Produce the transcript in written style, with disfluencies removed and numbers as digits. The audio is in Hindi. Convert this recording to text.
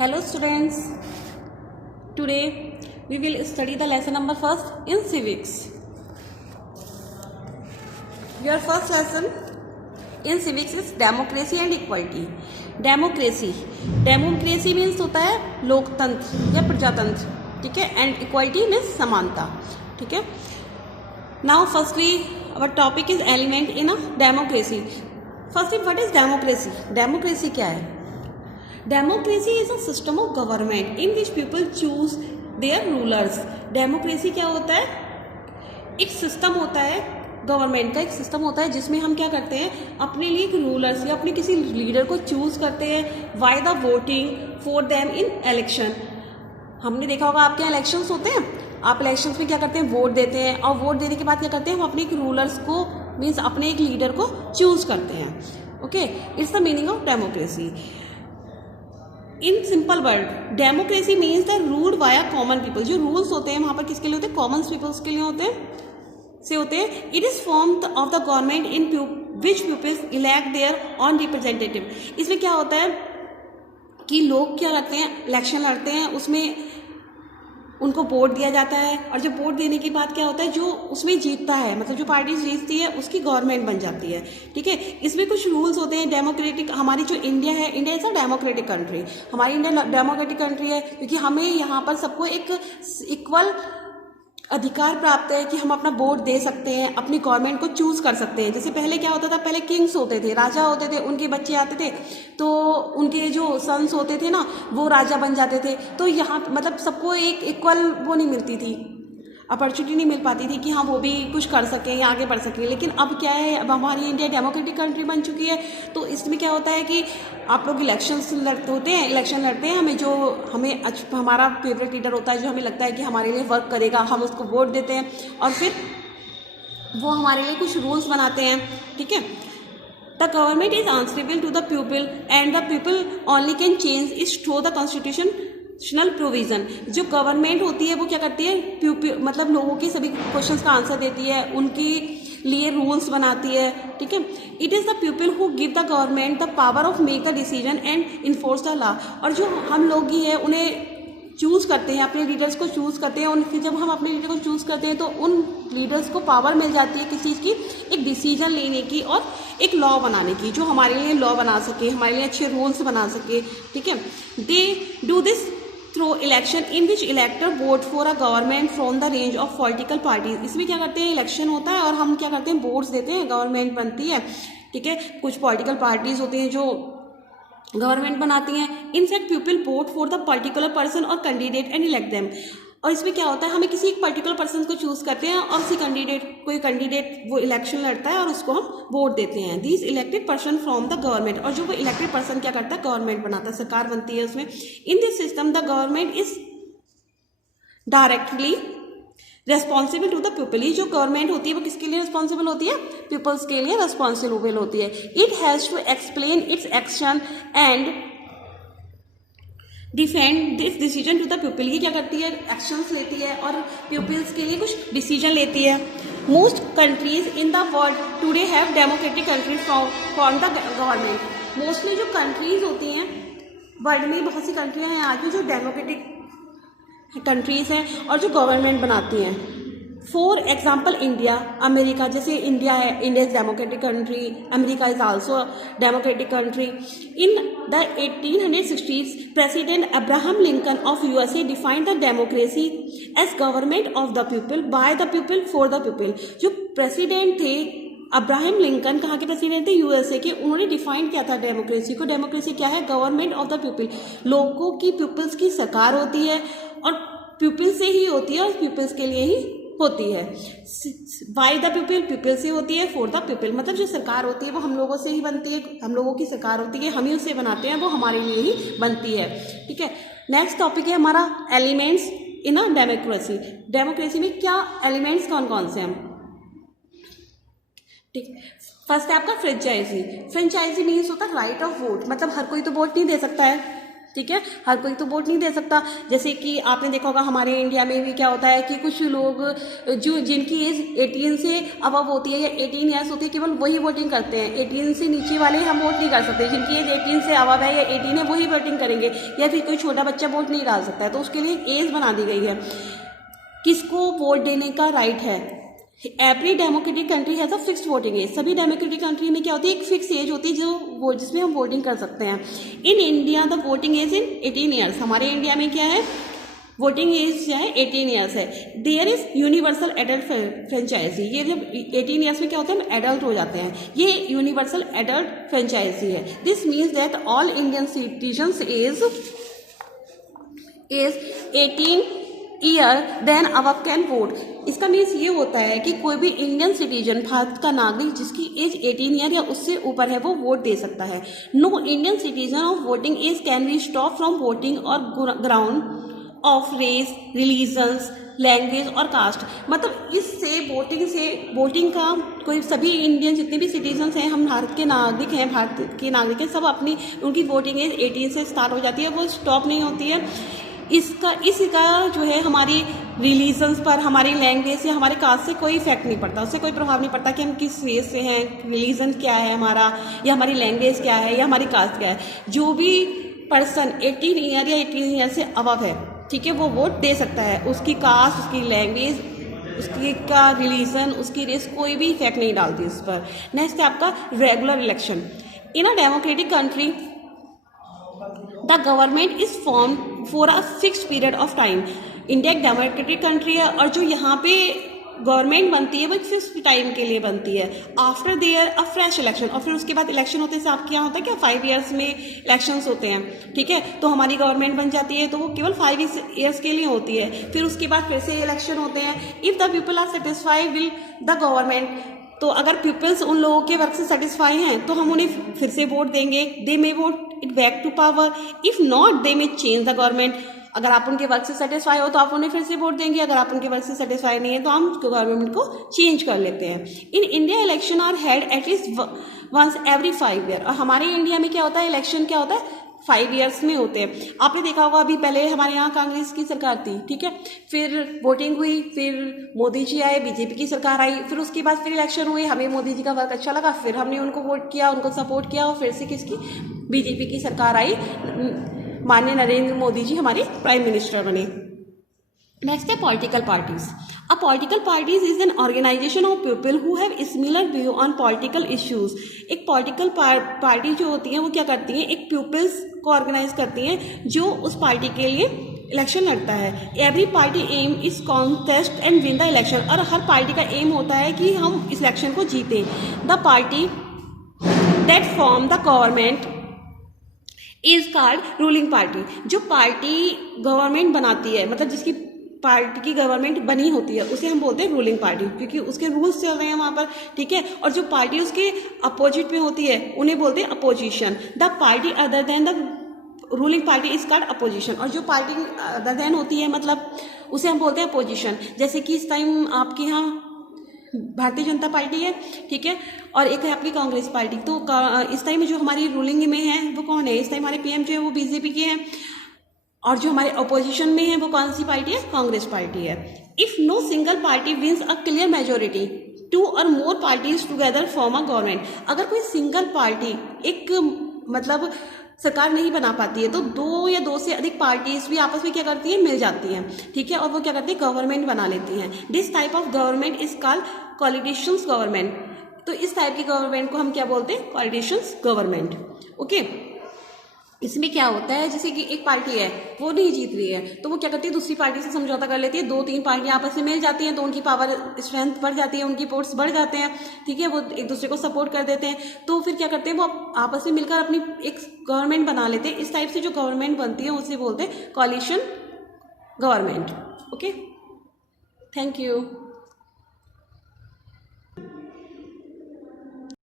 Hello students, today we will study the lesson number first in civics. Your first lesson in civics is democracy and equality. Democracy means होता है लोकतंत्र या प्रजातंत्र, ठीक है, and equality means समानता, ठीक है. Now firstly our topic is element in a democracy. Firstly, what is democracy? Democracy क्या है? Democracy is a system of government in which people choose there rulers. Democracy क्या होता है? एक सिस्टम होता है, गवर्नमेंट का एक सिस्टम होता है जिसमें हम क्या करते हैं, अपने लिए एक रूलर्स या अपने किसी लीडर को चूज करते हैं by the voting for them in election. हमने देखा होगा आपके यहाँ इलेक्शंस होते हैं, आप इलेक्शंस में क्या करते हैं, वोट देते हैं, और वोट देने के बाद क्या करते हैं, हम अपने एक रूलर्स को मीन्स अपने एक लीडर को चूज करते हैं. Okay, it's the meaning of democracy. In simple word, democracy means the ruled by a common people. जो रूल्स होते हैं वहाँ पर किसके लिए होते हैं, कॉमन पीपल्स के लिए होते हैं. It is form of the government in which peoples elect their on representative. इसमें क्या होता है कि लोग क्या करते हैं, इलेक्शन लड़ते हैं, उसमें उनको वोट दिया जाता है, और जब वोट देने के बाद क्या होता है, जो उसमें जीतता है, मतलब जो पार्टी जीतती है उसकी गवर्नमेंट बन जाती है, ठीक है. इसमें कुछ रूल्स होते हैं. डेमोक्रेटिक, हमारी जो इंडिया है, India is a democratic country. हमारी इंडिया डेमोक्रेटिक कंट्री है क्योंकि हमें यहाँ पर सबको एक इक्वल अधिकार प्राप्त है कि हम अपना वोट दे सकते हैं, अपनी गवर्नमेंट को चूज कर सकते हैं. जैसे पहले क्या होता था, पहले किंग्स होते थे, राजा होते थे, उनके बच्चे आते थे तो उनके जो सन्स होते थे ना, वो राजा बन जाते थे. तो यहाँ मतलब सबको एक इक्वल वो नहीं मिलती थी, अपॉर्चुनिटी नहीं मिल पाती थी कि हाँ वो भी कुछ कर सकें या आगे बढ़ सकें. लेकिन अब क्या है, अब हमारी इंडिया डेमोक्रेटिक कंट्री बन चुकी है. तो इसमें क्या होता है कि आप लोग इलेक्शन लड़ते हैं, हमें हमारा फेवरेट लीडर होता है जो हमें लगता है कि हमारे लिए वर्क करेगा, हम उसको वोट देते हैं और फिर वो हमारे लिए कुछ रूल्स बनाते हैं, ठीक है. The government is answerable to the people and the people only can change is through the constitution provision. जो गवर्नमेंट होती है वो क्या करती है, मतलब लोगों के सभी क्वेश्चंस का आंसर देती है, उनके लिए रूल्स बनाती है, ठीक है. It is the people who give the government the power of make the decision and enforce the law. और जो हम लोग ही है उन्हें चूज़ करते हैं, अपने लीडर्स को चूज़ करते हैं, और फिर जब हम अपने लीडर को चूज़ करते हैं तो उन लीडर्स को पावर मिल जाती है किस चीज़ की, एक डिसीजन लेने की और एक लॉ बनाने की, जो हमारे लिए लॉ बना सके, हमारे लिए अच्छे रूल्स बना सके, ठीक है. They do this through election in which इलेक्टर vote for a government from the range of political parties. इसमें क्या करते हैं, इलेक्शन होता है और हम क्या करते हैं, वोट्स देते हैं, गवर्नमेंट बनती है, ठीक है. कुछ पॉलिटिकल पार्टीज होते हैं जो गवर्नमेंट बनाती हैं. In fact people vote for the particular person और कैंडिडेट एंड इलेक्ट देम. और इसमें क्या होता है, हमें किसी एक पर्टिकुलर पर्सन को चूज करते हैं और उसी कोई कैंडिडेट वो इलेक्शन लड़ता है और उसको हम वोट देते हैं. This elected person from the government. और जो वो इलेक्टेड पर्सन क्या करता है, गवर्नमेंट बनाता है, सरकार बनती है उसमें. In this system the government is directly responsible to the people. ये जो गवर्नमेंट होती है वो किसके लिए रिस्पॉन्सिबल होती है, पीपल्स के लिए रिस्पॉन्सिबल होती है. It has to explain its action and defend this decision to the people. ये क्या करती है, एक्शंस लेती है और पीपल्स के लिए कुछ डिसीजन लेती है. Most countries in the world today have democratic countries form the government. Mostly जो कंट्रीज होती हैं वर्ल्ड में, बहुत सी कंट्रियां हैं आज भी जो डेमोक्रेटिक कंट्रीज हैं और जो गवर्नमेंट बनाती हैं. फॉर एग्जाम्पल इंडिया, अमेरिका, जैसे इंडिया है, India is democratic country, America is also democratic country. In the 1860s president Abraham Lincoln of USA defined the democracy as government of the people by the people for the people. जो प्रेसिडेंट थे अब्राहम लिंकन, कहाँ के प्रेसिडेंट थे, यूएसए के, उन्होंने डिफाइन किया था डेमोक्रेसी को. डेमोक्रेसी क्या है, गवर्नमेंट ऑफ द पीपल. लोगों की, पीपल्स की सरकार होती है और पीपल से ही होती है और पीपल्स के लिए ही होती है. बाय द पीपल, पीपल से होती है, फॉर द पीपल मतलब जो सरकार होती है वो हम लोगों से ही बनती है, हम लोगों की सरकार होती है, हम ही उससे बनाते हैं, वो हमारे लिए ही बनती है, ठीक है. नेक्स्ट टॉपिक है हमारा elements in a democracy. Democracy में क्या एलिमेंट्स कौन कौन से हैं, ठीक. फर्स्ट है आपका फ्रेंचाइजी. फ्रेंचाइजी मीन्स होता है राइट ऑफ वोट. मतलब हर कोई तो वोट नहीं दे सकता है, ठीक है, हर कोई तो वोट नहीं दे सकता। जैसे कि आपने देखा होगा हमारे इंडिया में भी क्या होता है कि कुछ लोग जो जिनकी एज 18 से अबव होती है या 18 ईयर्स होती है, केवल वही वोटिंग करते हैं। 18 से नीचे वाले हम वोट नहीं कर सकते। जिनकी एज 18 से अबव है या 18 है वही वोटिंग करेंगे, या फिर कोई छोटा बच्चा वोट नहीं डाल सकता है। तो उसके लिए एज बना दी गई है। किसको वोट देने का राइट है? Every democratic country has a fixed voting age. सभी डेमोक्रेटिक कंट्री में क्या होती है, एक फिक्स एज होती है जो जिसमें हम वोटिंग कर सकते हैं। In India the voting age in 18 years. हमारे इंडिया में क्या है, वोटिंग एज जो है 18 ईयर्स है। There is universal adult franchise. ये जब 18 ईयर्स में क्या होता है, हम एडल्ट हो जाते हैं, ये यूनिवर्सल एडल्ट फ्रेंचाइजी है। This means that all Indian citizens age 18 year then above can vote. इसका मीन्स ये होता है कि कोई भी इंडियन सिटीजन, भारत का नागरिक जिसकी एज 18 ईयर या उससे ऊपर है, वो वोट दे सकता है। No Indian citizen of voting age can be stop from voting और ground of race, religions, language और कास्ट। मतलब इससे वोटिंग का कोई सभी इंडियन जितने भी सिटीजन्स हैं, हम भारत के नागरिक हैं, सब अपनी उनकी वोटिंग एज 18 से स्टार्ट हो जाती है, वो स्टॉप नहीं होती है। इसका जो है हमारी रिलीजन्स पर, हमारी लैंग्वेज या हमारे कास्ट से कोई इफेक्ट नहीं पड़ता, उससे कोई प्रभाव नहीं पड़ता कि हम किस रेस से हैं, रिलीजन क्या है हमारा, या हमारी लैंग्वेज क्या है, या हमारी कास्ट क्या है। जो भी पर्सन 18 ईयर या 18 ईयर से अबव है, ठीक है, वो वोट दे सकता है। उसकी कास्ट, उसकी लैंग्वेज, उसकी का रिलीजन, उसकी रेस कोई भी इफेक्ट नहीं डालती उस पर। नेक्स्ट है आपका regular election. In a democratic country the government is form for a fixed period of time. India एक डेमोक्रेटिक कंट्री है और जो यहाँ पे गवर्नमेंट बनती है वो एक फिक्स टाइम के लिए बनती है। After there a fresh election, और फिर उसके बाद इलेक्शन होते हैं। आपके यहाँ होता है क्या, 5 ईयर्स में इलेक्शंस होते हैं, ठीक है। तो हमारी गवर्नमेंट बन जाती है तो वो केवल 5 ईयर्स के लिए होती है। फिर उसके बाद फिर से इलेक्शन होते हैं। If the people are satisfied will the government, तो अगर पीपल्स उन लोगों के वर्क से सेटिस्फाई हैं तो हम उन्हें फिर से वोट देंगे। They may vote it back to power. If not they may change the government. अगर आप उनके वर्क से सेटिस्फाई हो तो आप उन्हें फिर से वोट देंगे, अगर आप उनके वर्क से सेटिस्फाई नहीं है तो हम गवर्नमेंट को चेंज कर लेते हैं। In India election are held at least once every 5 year. और हमारे इंडिया में क्या होता है, इलेक्शन क्या होता है, 5 ईयर्स में होते हैं। आपने देखा होगा अभी पहले हमारे यहाँ कांग्रेस की सरकार थी, ठीक है, फिर वोटिंग हुई, फिर मोदी जी आए, बीजेपी की सरकार आई, फिर उसके बाद फिर इलेक्शन हुए, हमें मोदी जी का वर्क अच्छा लगा, फिर हमने उनको वोट किया, उनको सपोर्ट किया, और फिर से किसकी, बीजेपी की सरकार आई, माननीय नरेंद्र मोदी जी हमारे प्राइम मिनिस्टर बने। नेक्स्ट है political parties. A political parties is an organisation of people who have similar view on political issues. एक पॉलिटिकल पार्टी जो होती है वो क्या करती है, एक पीपल्स को ऑर्गेनाइज करती हैं जो उस पार्टी के लिए इलेक्शन लड़ता है। Every party aim is contest and win the election. और हर पार्टी का एम होता है कि हम इस इलेक्शन को जीतें। The party that form the government is called ruling party. जो पार्टी गवर्नमेंट बनाती है, मतलब जिसकी पार्टी की गवर्नमेंट बनी होती है, उसे हम बोलते हैं रूलिंग पार्टी, क्योंकि उसके रूल्स चल रहे हैं वहाँ पर, ठीक है। और जो पार्टी उसके अपोजिट में होती है उन्हें बोलते हैं opposition. The party other than the ruling party is called opposition. और जो पार्टी अदर देन होती है, मतलब उसे हम बोलते हैं अपोजिशन। जैसे कि इस टाइम आपके यहाँ भारतीय जनता पार्टी है, ठीक है, और एक है आपकी कांग्रेस पार्टी। तो इस टाइम जो हमारी रूलिंग में है वो कौन है, इस टाइम हमारे पीएम जो है वो बीजेपी के हैं, और जो हमारे अपोजिशन में है वो कौन सी पार्टी है, कांग्रेस पार्टी है। If no single party wins a clear majority, 2 और more parties together form a government. अगर कोई सिंगल पार्टी एक मतलब सरकार नहीं बना पाती है तो 2 या 2 से अधिक पार्टीज भी आपस में क्या करती हैं, मिल जाती हैं, ठीक है, और वो क्या करती है, गवर्नमेंट बना लेती हैं। This type of government is called collisions government. तो इस टाइप की गवर्नमेंट को हम क्या बोलते हैं, कोलिशंस गवर्नमेंट, ओके। इसमें क्या होता है, जैसे कि एक पार्टी है वो नहीं जीत रही है तो वो क्या करती है, दूसरी पार्टी से समझौता कर लेती है। 2-3 पार्टियां आपस में मिल जाती हैं तो उनकी पावर स्ट्रेंथ बढ़ जाती है, उनकी वोट्स बढ़ जाते हैं, ठीक है, वो एक दूसरे को सपोर्ट कर देते हैं। तो फिर क्या करते हैं, वो आपस में मिलकर अपनी एक गवर्नमेंट बना लेते हैं। इस टाइप से जो गवर्नमेंट बनती है उसे बोलते हैं coalition government, okay. Thank you.